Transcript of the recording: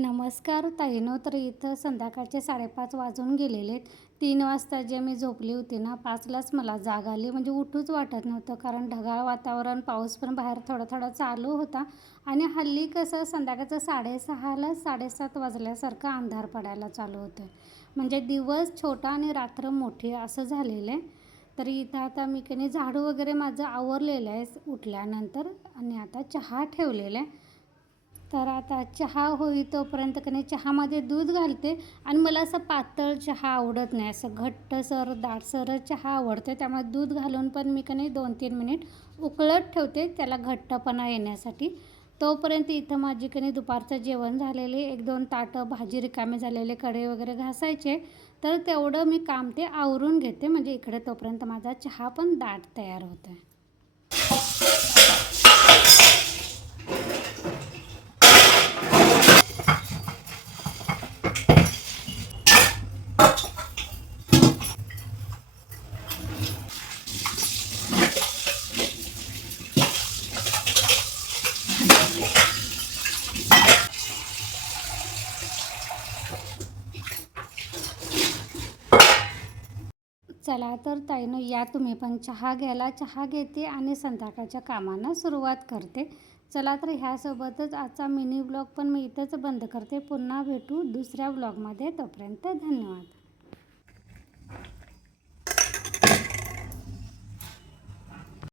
नमस्कार ताईनो. तर इथं संध्याकाळचे 5:30 वाजून गेलेले आहेत. 3 वाजता जे मी झोपली होती ना, 5लाच मला जाग आली. म्हणजे उठूच वाटत नव्हतं, कारण ढगाळ वातावरण, पाऊस पण बाहेर थोडा थोडा चालू होता. आणि हल्ली कसं संध्याकाळचं 6:30ला 7:30 वाजल्यासारखं अंधार पडायला चालू होतं. म्हणजे दिवस छोटा आणि रात्र मोठी असं झालेलं आहे. तर इथं आता मी झाडू वगैरे माझं आवरलेलं आहे उठल्यानंतर, आणि आता चहा ठेवलेला आहे. तर आता चहा होई तोपर्यंत चहामध्ये दूध घालते. आणि मला असं पातळ चहा आवडत नाही, असं घट्टसर दाटसर चहा आवडते. त्यामुळे दूध घालून पण मी 2-3 मिनिट उकळत ठेवते त्याला घट्टपणा येण्यासाठी. तोपर्यंत इथं माझी दुपारचं जेवण झालेले, 1-2 ताटं भाजी रिकामे झालेले, कढई वगैरे घासायचे. तर तेवढं मी काम ते आवरून घेते, म्हणजे इकडे तोपर्यंत माझा चहा पण दाट तयार होतो आहे. चला तर ताईनो, या तुम्ही पण चहा घ्यायला. चहा घेते आणि संध्याकाळच्या कामांना सुरुवात करते. चला तर ह्यासोबतच आजचा मिनी ब्लॉग पण मी इथंच बंद करते. पुन्हा भेटू दुसऱ्या ब्लॉगमध्ये. तोपर्यंत धन्यवाद.